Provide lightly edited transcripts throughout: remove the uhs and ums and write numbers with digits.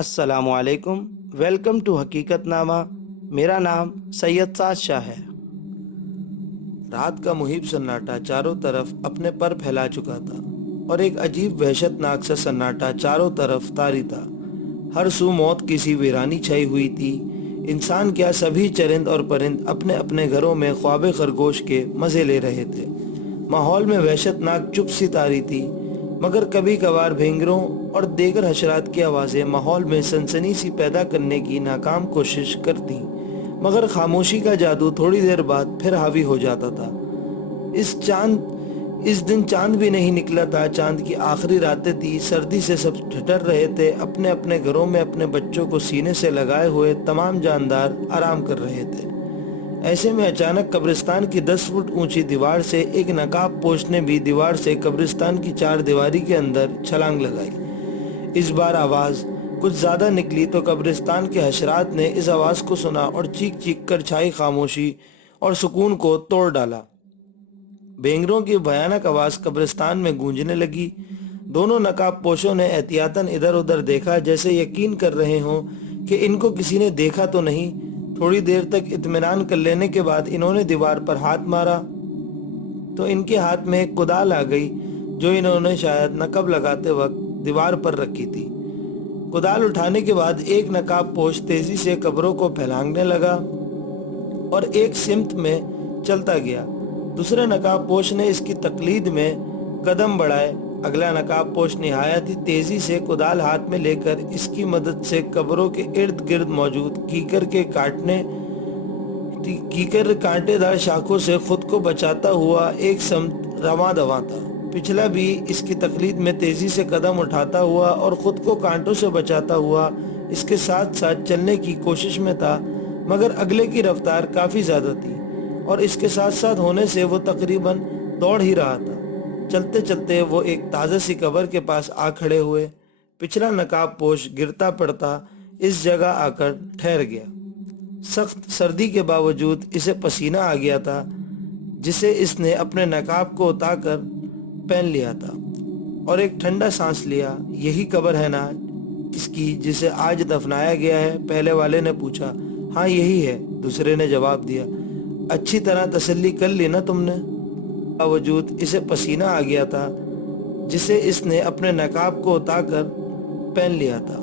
السلام علیکم، welcome to حقیقت نامہ۔ میرا نام سید سعد شاہ ہے۔ رات کا محیب سناٹا چاروں طرف اپنے پر پھیلا چکا تھا اور ایک عجیب وحشت ناک سا سناٹا چاروں طرف طاری تھا۔ ہر سو موت کی سی ویرانی چھائی ہوئی تھی۔ انسان کیا، سبھی چرند اور پرند اپنے اپنے گھروں میں خواب خرگوش کے مزے لے رہے تھے۔ ماحول میں وحشت ناک چپ سی طاری تھی، مگر کبھی کبھار بھینگروں اور دیگر حشرات کی آوازیں ماحول میں سنسنی سی پیدا کرنے کی ناکام کوشش کرتی، مگر خاموشی کا جادو تھوڑی دیر بعد پھر حاوی ہو جاتا تھا۔ اس دن چاند بھی نہیں نکلا تھا۔ چاند کی آخری راتیں تھی۔ سردی سے سب ٹھٹر رہے تھے۔ اپنے اپنے گھروں میں اپنے بچوں کو سینے سے لگائے ہوئے تمام جاندار آرام کر رہے تھے۔ ایسے میں اچانک قبرستان کی 10 فٹ اونچی دیوار سے ایک نقاب پوش نے بھی دیوار سے قبرستان کی 4 دیواری کے اندر چھلانگ لگائی۔ اس بار آواز کچھ زیادہ نکلی تو قبرستان کے حشرات نے اس آواز کو سنا اور چیخ چیخ کر چھائی خاموشی اور سکون کو توڑ ڈالا۔ بھینگروں کی بھیانک آواز قبرستان میں گونجنے لگی۔ دونوں نقاب پوشوں نے احتیاطاً ادھر ادھر دیکھا، جیسے یقین کر رہے ہوں کہ ان کو کسی نے دیکھا تو نہیں۔ تھوڑی دیر تک اطمینان کر لینے کے بعد انہوں نے دیوار پر ہاتھ مارا تو ان کے ہاتھ میں ایک کدال آ گئی، جو انہوں نے شاید نقب لگاتے وقت دیوار پر رکھی تھی۔ کدال اٹھانے کے بعد ایک نقاب پوش تیزی سے قبروں کو پھیلانگنے لگا اور ایک سمت میں چلتا گیا۔ دوسرے نقاب پوش نے اس کی تقلید میں قدم بڑھائے۔ اگلا نقاب پوش نہایت ہی تیزی سے کدال ہاتھ میں لے کر اس کی مدد سے قبروں کے ارد گرد موجود کیکر کانٹے دار شاخوں سے خود کو بچاتا ہوا ایک سمت رواں دواں تھا۔ پچھلا بھی اس کی تقلید میں تیزی سے قدم اٹھاتا ہوا اور خود کو کانٹوں سے بچاتا ہوا اس کے ساتھ ساتھ چلنے کی کوشش میں تھا، مگر اگلے کی رفتار کافی زیادہ تھی اور اس کے ساتھ ساتھ ہونے سے وہ تقریباً دوڑ ہی رہا تھا۔ چلتے چلتے وہ ایک تازہ سی قبر کے پاس آ کھڑے ہوئے۔ پچھلا نقاب پوش گرتا پڑتا اس جگہ آ کر ٹھہر گیا۔ سخت سردی کے باوجود اسے پسینہ آ گیا تھا، جسے اس نے اپنے نقاب کو اتار کر پہن لیا تھا اور ایک ٹھنڈا سانس لیا۔ یہی قبر ہے نا اس کی جسے آج دفنایا گیا ہے؟ پہلے والے نے پوچھا۔ ہاں یہی ہے، دوسرے نے جواب دیا۔ اچھی طرح تسلی کر لی نا تم نے؟ باوجود اسے پسینہ آ گیا تھا، جسے اس نے اپنے نقاب کو اتار کر پہن لیا تھا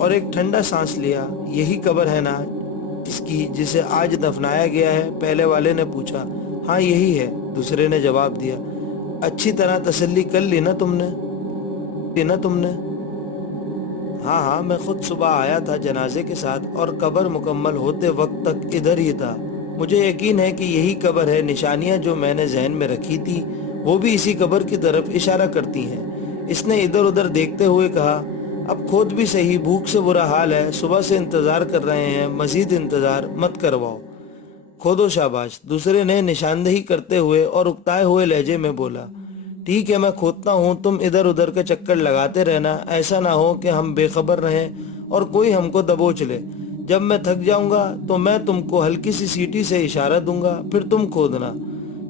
اور ایک ٹھنڈا سانس لیا۔ یہی قبر ہے نا اس کی جسے آج دفنایا گیا ہے؟ پہلے والے نے پوچھا۔ ہاں یہی ہے، دوسرے نے جواب دیا۔ اچھی طرح تسلی کر لی نا تم نے؟ ہاں میں خود صبح آیا تھا جنازے کے ساتھ اور قبر مکمل ہوتے وقت تک ادھر ہی تھا۔ مجھے یقین ہے کہ یہی قبر ہے۔ نشانیاں جو میں نے ذہن میں رکھی تھی وہ بھی اسی قبر کی طرف اشارہ کرتی ہیں۔ اس نے ادھر ادھر دیکھتے ہوئے کہا۔ اب کھود بھی صحیح، بھوک سے برا حال ہے، صبح سے انتظار کر رہے ہیں، مزید انتظار مت کرواؤ، کھودو شاباش، دوسرے نے نشاندہی کرتے ہوئے اور اکتائے ہوئے لہجے میں بولا۔ ٹھیک ہے، میں کھودتا ہوں، تم ادھر ادھر کا چکر لگاتے رہنا، ایسا نہ ہو کہ ہم بے خبر رہیں اور کوئی ہم کو دبوچ لے۔ جب میں تھک جاؤں گا تو میں تم کو ہلکی سی سیٹی سے اشارہ دوں گا، پھر تم کھودنا،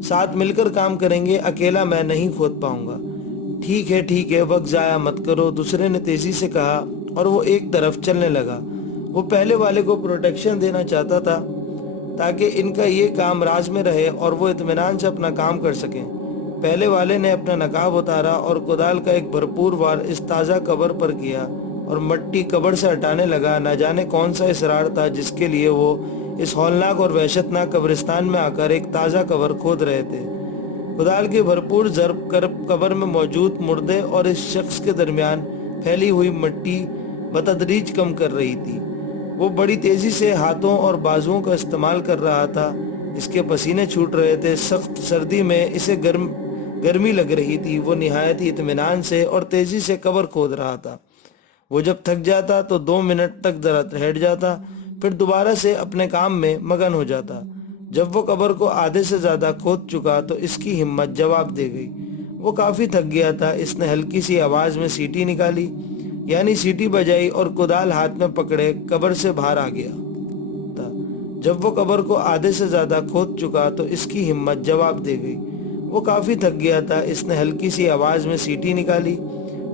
ساتھ مل کر کام کریں گے، اکیلا میں نہیں کھود پاؤں گا۔ ٹھیک ہے، وقت ضائع مت کرو، دوسرے نے تیزی سے کہا اور وہ ایک طرف چلنے لگا۔ وہ پہلے والے کو پروٹیکشن دینا چاہتا تھا تاکہ ان کا یہ کام راز میں رہے اور وہ اطمینان سے اپنا کام کر سکیں۔ پہلے والے نے اپنا نقاب اتارا اور کدال کا ایک بھرپور وار اس تازہ قبر پر کیا اور مٹی قبر سے ہٹانے لگا۔ نہ جانے کون سا اسرار تھا جس کے لیے وہ اس ہولناک اور وحشتناک قبرستان میں آ کر ایک تازہ قبر کھود رہے تھے۔ کدال کی بھرپور ضرب قبر میں موجود مردے اور اس شخص کے درمیان پھیلی ہوئی مٹی بتدریج کم کر رہی تھی۔ وہ بڑی تیزی سے ہاتھوں اور بازوؤں کا استعمال کر رہا تھا۔ اس کے پسینے چھوٹ رہے تھے۔ سخت سردی میں اسے گرمی لگ رہی تھی۔ وہ نہایت ہی اطمینان سے اور تیزی سے قبر کھود رہا تھا۔ وہ جب تھک جاتا تو 2 منٹ تک ذرا ٹھہر جاتا، پھر دوبارہ سے اپنے کام میں مگن ہو جاتا۔ جب وہ قبر کو آدھے سے زیادہ کھود چکا تو اس کی ہمت جواب دے گئی۔ وہ کافی تھک گیا تھا۔ اس نے ہلکی سی آواز میں سیٹی نکالی، یعنی سیٹی بجائی اور کدال ہاتھ میں پکڑے قبر سے باہر آ گیا۔ جب وہ قبر کو آدھے سے زیادہ کھود چکا تو اس کی ہمت جواب دے گئی۔ وہ کافی تھک گیا تھا۔ اس نے ہلکی سی آواز میں سیٹی نکالی،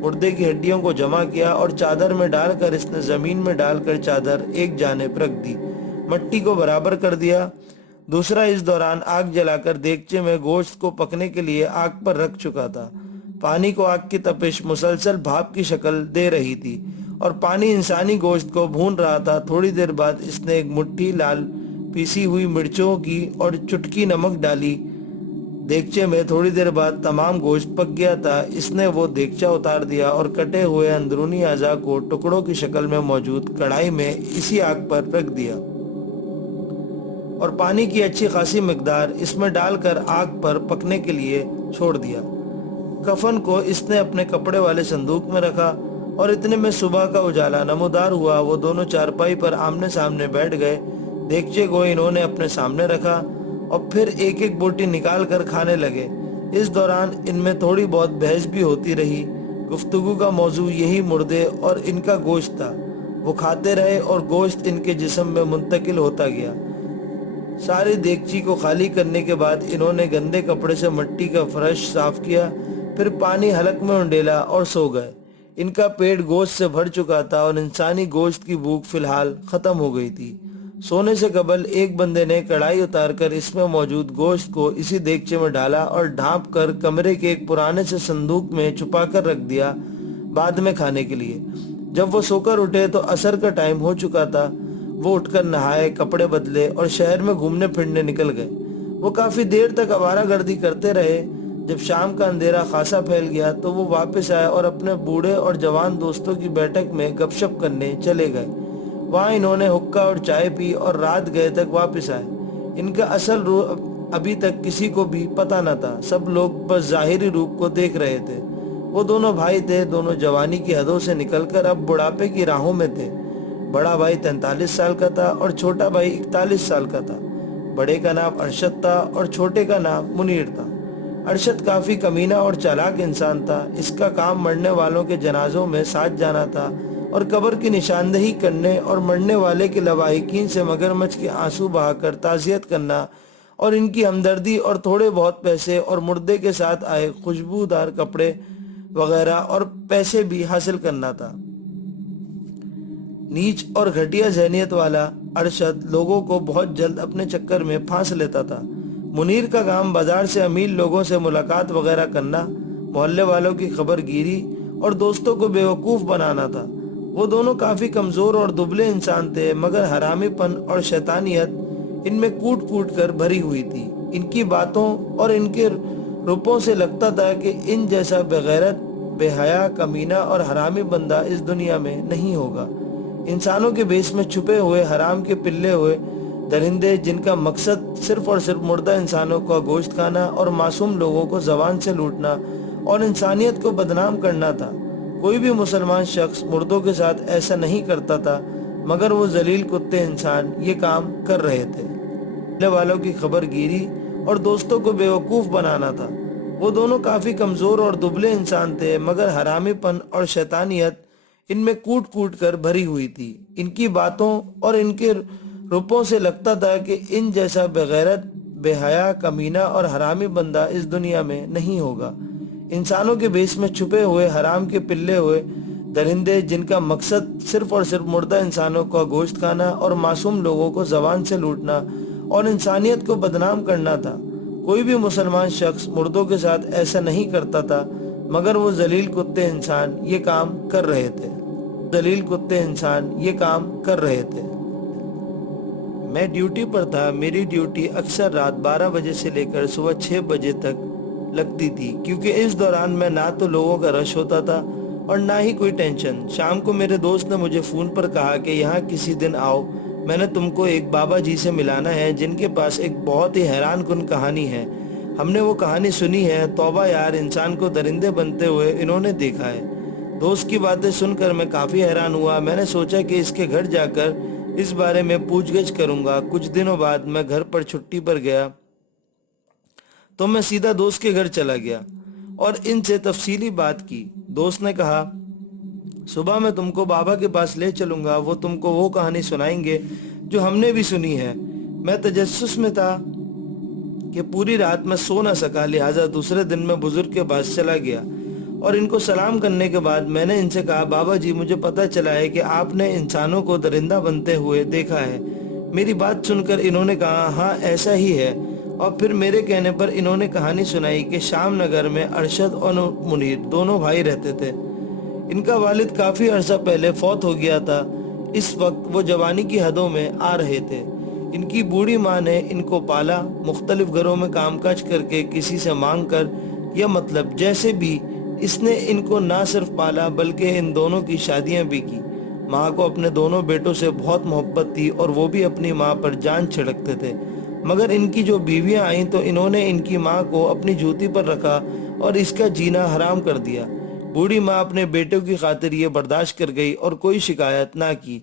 مردے کی ہڈیوں کو جمع کیا اور چادر میں ڈال کر اس نے زمین میں ڈال کر چادر ایک جانب رکھ دی، مٹی کو برابر کر دیا۔ دوسرا اس دوران آگ جلا کر دیگچے میں گوشت کو پکنے کے لیے آگ پر رکھ چکا تھا۔ پانی کو آگ کی تپش مسلسل بھاپ کی شکل دے رہی تھی اور پانی انسانی گوشت کو بھون رہا تھا۔ تھوڑی دیر بعد اس نے ایک مٹھی لال پیسی ہوئی مرچوں کی اور چٹکی نمک ڈالی دیگچے میں۔ تھوڑی دیر بعد تمام گوشت پک گیا تھا۔ اس نے وہ دیگچہ اتار دیا اور کٹے ہوئے اندرونی اعضاء کو ٹکڑوں کی شکل میں موجود کڑھائی میں اسی آگ پر رکھ دیا اور پانی کی اچھی خاصی مقدار اس میں ڈال کر آگ پر پکنے کے لیے چھوڑ دیا۔ کفن کو اس نے اپنے کپڑے والے صندوق میں رکھا اور اتنے میں صبح کا اجالا نمودار ہوا۔ وہ دونوں چارپائی پر آمنے سامنے بیٹھ گئے۔ دیگچے کو انہوں نے اپنے سامنے رکھا اور پھر ایک ایک بوٹی نکال کر کھانے لگے۔ اس دوران ان میں تھوڑی بہت بحث بھی ہوتی رہی۔ گفتگو کا موضوع یہی مردے اور ان کا گوشت تھا۔ وہ کھاتے رہے اور گوشت ان کے جسم میں منتقل ہوتا گیا۔ ساری دیگچی کو خالی کرنے کے بعد انہوں نے گندے کپڑے سے مٹی کا فرش صاف کیا، پھر پانی حلق میں انڈیلا اور سو گئے۔ ان کا پیٹ گوشت سے بھر چکا تھا اور انسانی گوشت کی بھوک فی الحال ختم ہو گئی تھی۔ سونے سے قبل ایک بندے نے کڑھائی اتار کر اس میں موجود گوشت کو اسی دیگچے میں ڈالا اور ڈھانپ کر کمرے کے ایک پرانے سے صندوق میں چھپا کر رکھ دیا بعد میں کھانے کے لیے۔ جب وہ سو کر اٹھے تو عصر کا ٹائم ہو چکا تھا۔ وہ اٹھ کر نہائے، کپڑے بدلے اور شہر میں گھومنے پھرنے نکل گئے۔ وہ کافی دیر تک آوارہ گردی کرتے رہے۔ جب شام کا اندھیرا خاصا پھیل گیا تو وہ واپس آئے اور اپنے بوڑھے اور جوان دوستوں کی بیٹھک میں گپ شپ کرنے چلے گئے۔ وہاں انہوں نے حقہ اور چائے پی اور رات گئے تک واپس آئے۔ ان کا اصل روپ ابھی تک کسی کو بھی پتہ نہ تھا۔ سب لوگ بس ظاہری روپ کو دیکھ رہے تھے۔ وہ دونوں بھائی تھے، دونوں جوانی کی حدوں سے نکل کر اب بڑھاپے کی راہوں میں تھے۔ بڑا بھائی 43 سال کا تھا اور چھوٹا بھائی 41 سال کا تھا۔ بڑے کا نام ارشد تھا اور چھوٹے کا نام منیر تھا۔ ارشد کافی کمینہ اور چالاک انسان تھا۔ اس کا کام مرنے والوں کے جنازوں میں ساتھ جانا تھا اور قبر کی نشاندہی کرنے اور مرنے والے کے لواحقین سے مگرمچھ کے آنسو بہا کر تعزیت کرنا اور ان کی ہمدردی اور تھوڑے بہت پیسے اور مردے کے ساتھ آئے خوشبودار کپڑے وغیرہ اور پیسے بھی حاصل کرنا تھا۔ نیچ اور گھٹیا ذہنیت والا ارشد لوگوں کو بہت جلد اپنے چکر میں پھانس لیتا تھا۔ منیر کا کام بازار سے امیر لوگوں سے ملاقات وغیرہ کرنا، محلے والوں کی خبر گیری اور دوستوں کو بیوقوف بنانا تھا۔ وہ دونوں کافی کمزور اور دبلے انسان تھے، مگر حرامی پن اور شیطانیت ان میں کوٹ کوٹ کر بھری ہوئی تھی۔ ان کی باتوں اور ان کے روپوں سے لگتا تھا کہ ان جیسا بغیرت، بے حیا، کمینہ اور حرامی بندہ اس دنیا میں نہیں ہوگا۔ انسانوں کے بیس میں چھپے ہوئے حرام کے پلے ہوئے درندے، جن کا مقصد صرف اور صرف مردہ انسانوں کا گوشت کھانا اور معصوم لوگوں کو زبان سے لوٹنا اور انسانیت کو بدنام کرنا تھا۔ کوئی بھی مسلمان شخص مردوں کے ساتھ ایسا نہیں کرتا تھا، مگر وہ ذلیل کتے انسان یہ کام کر رہے تھے۔ محلے والوں کی خبر گیری اور دوستوں کو بیوقوف بنانا تھا۔ وہ دونوں کافی کمزور اور دبلے انسان تھے، مگر حرامی پن اور شیطانیت ان میں کوٹ کوٹ کر بھری ہوئی تھی۔ ان کی باتوں اور ان کے روپوں سے لگتا تھا کہ ان جیسا بغیرت، بے حیا، کمینہ اور حرامی بندہ اس دنیا میں نہیں ہوگا۔ انسانوں کے بیس میں چھپے ہوئے حرام کے پلے ہوئے درندے، جن کا مقصد صرف اور صرف مردہ انسانوں کا گوشت کھانا اور معصوم لوگوں کو زبان سے لوٹنا اور انسانیت کو بدنام کرنا تھا۔ کوئی بھی مسلمان شخص مردوں کے ساتھ ایسا نہیں کرتا تھا، مگر وہ ذلیل کتے انسان یہ کام کر رہے تھے۔ ذلیل کتے انسان یہ کام کر رہے تھے۔ میں ڈیوٹی پر تھا۔ میری ڈیوٹی اکثر رات 12 بجے سے لے کر صبح 6 بجے تک لگتی تھی، کیونکہ اس دوران میں نہ تو لوگوں کا رش ہوتا تھا اور نہ ہی کوئی ٹینشن۔ شام کو میرے دوست نے مجھے فون پر کہا کہ یہاں کسی دن آؤ، میں نے تم کو ایک بابا جی سے ملانا ہے جن کے پاس ایک بہت ہی حیران کن کہانی ہے۔ ہم نے وہ کہانی سنی ہے۔ توبہ یار، انسان کو درندے بنتے ہوئے انہوں نے دیکھا ہے۔ دوست کی باتیں سن کر میں کافی حیران ہوا۔ میں نے سوچا کہ اس کے گھر جا کر اس بارے میں پوچھ گچھ کروں گا۔ کچھ دنوں بعد میں گھر پر چھٹی پر گیا تو میں سیدھا دوست کے گھر چلا گیا اور ان سے تفصیلی بات کی۔ دوست نے کہا، صبح میں تم کو بابا کے پاس لے چلوں گا، وہ تم کو وہ کہانی سنائیں گے جو ہم نے بھی سنی ہے۔ میں تجسس میں تھا کہ پوری رات میں سو نہ سکا، لہٰذا دوسرے دن میں بزرگ کے پاس چلا گیا اور ان کو سلام کرنے کے بعد میں نے ان سے کہا بابا جی مجھے پتہ چلا ہے کہ آپ نے انسانوں کو درندہ بنتے ہوئے دیکھا ہے۔ میری بات سن کر انہوں نے کہا ہاں ایسا ہی ہے، اور پھر میرے کہنے پر انہوں نے کہانی سنائی کہ شام نگر میں ارشد اور منیر دونوں بھائی رہتے تھے۔ ان کا والد کافی عرصہ پہلے فوت ہو گیا تھا۔ اس وقت وہ جوانی کی حدوں میں آ رہے تھے۔ ان کی بوڑھی ماں نے ان کو پالا، مختلف گھروں میں کام کاج کر کے کسی سے مانگ کر، یا مطلب جیسے بھی اس نے ان کو نہ صرف پالا بلکہ ان دونوں کی شادیاں بھی کی۔ ماں کو اپنے دونوں بیٹوں سے بہت محبت تھی اور وہ بھی اپنی ماں پر جان چھڑکتے تھے، مگر ان کی جو بیویاں آئیں تو انہوں نے ان کی ماں کو اپنی جوتی پر رکھا اور اس کا جینا حرام کر دیا۔ بوڑھی ماں اپنے بیٹوں کی خاطر یہ برداشت کر گئی اور کوئی شکایت نہ کی۔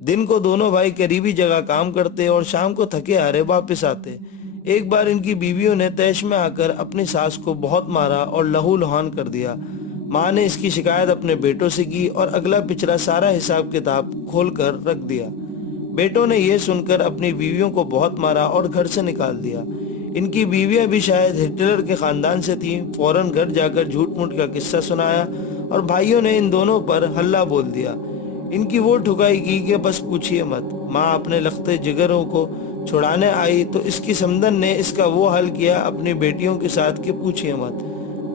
دن کو دونوں بھائی قریبی جگہ کام کرتے اور شام کو تھکے ہارے واپس آتے۔ ایک بار ان کی بیویوں نے طیش میں آ کر اپنی ساس کو بہت مارا اور لہو لہان کر دیا۔ ماں نے اس کی شکایت اپنے بیٹوں سے کی اور اگلا پچھلا سارا حساب کتاب کھول کر رکھ دیا۔ بیٹوں نے یہ سن کر اپنی بیویوں کو بہت مارا اور گھر سے نکال دیا۔ ان کی بیویاں بھی شاید ہٹلر کے خاندان سے تھیں۔ فوراً گھر جا کر جھوٹ موٹ کا قصہ سنایا اور بھائیوں نے ان دونوں پر ہلہ بول دیا۔ ان کی وہ ٹھکائی کی کہ بس پوچھئے مت۔ ماں اپنے لختے جگروں کو چھڑانے آئی تو اس کی سمندن نے اس کا وہ حل کیا اپنی بیٹیوں کے ساتھ کہ پوچھئے مت۔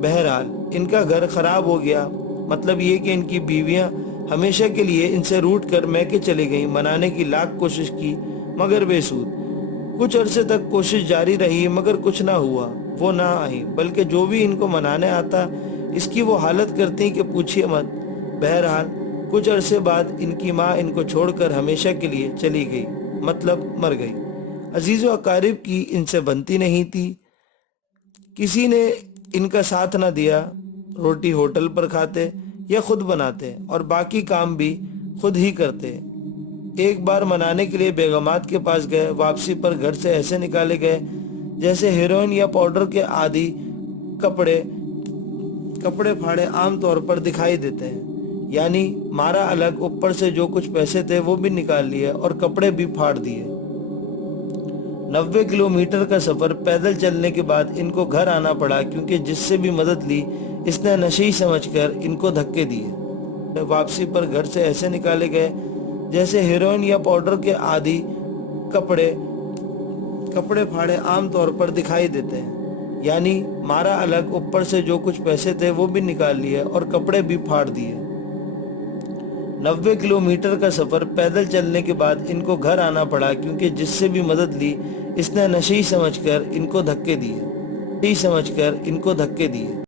بہرحال ان کا گھر خراب ہو گیا، مطلب یہ کہ ان کی بیویاں ہمیشہ کے لیے ان سے روٹ کر میکے چلی گئیں۔ منانے کی لاکھ کوشش کی مگر بے سود۔ کچھ عرصے تک کوشش جاری رہی مگر کچھ نہ ہوا۔ وہ نہ آئیں بلکہ جو بھی ان کو منانے آتا اس کی وہ حالت کرتی کہ پوچھئے مت۔ بہرحال کچھ عرصے بعد ان کی ماں ان کو چھوڑ کر ہمیشہ کے لیے چلی گئی، مطلب مر گئی۔ عزیز و اقارب کی ان سے بنتی نہیں تھی، کسی نے ان کا ساتھ نہ دیا۔ روٹی ہوٹل پر کھاتے یا خود بناتے اور باقی کام بھی خود ہی کرتے۔ ایک بار منانے کے لیے بیگمات کے پاس گئے، واپسی پر گھر سے ایسے نکالے گئے جیسے ہیروئن یا پاؤڈر کے عادی۔ کپڑے پھاڑے عام طور پر دکھائی دیتے ہیں، یعنی مارا الگ، اوپر سے جو کچھ پیسے تھے وہ بھی نکال لیے اور کپڑے بھی پھاڑ دیے۔ 90 کلومیٹر کا سفر پیدل چلنے کے بعد ان کو گھر آنا پڑا، کیونکہ جس سے بھی مدد لی اس نے نشئی سمجھ کر ان کو دھکے دیے۔ واپسی پر گھر سے ایسے نکالے گئے جیسے ہیروئن یا پاؤڈر کے عادی۔ کپڑے پھاڑے عام طور پر دکھائی دیتے ہیں، یعنی مارا الگ، اوپر سے جو کچھ پیسے تھے وہ بھی نکال لیے اور کپڑے بھی پھاڑ دیے۔ 90 کلومیٹر کا سفر پیدل چلنے کے بعد ان کو گھر آنا پڑا، کیونکہ جس سے بھی مدد لی اس نے نشئی سمجھ کر ان کو دھکے دیے۔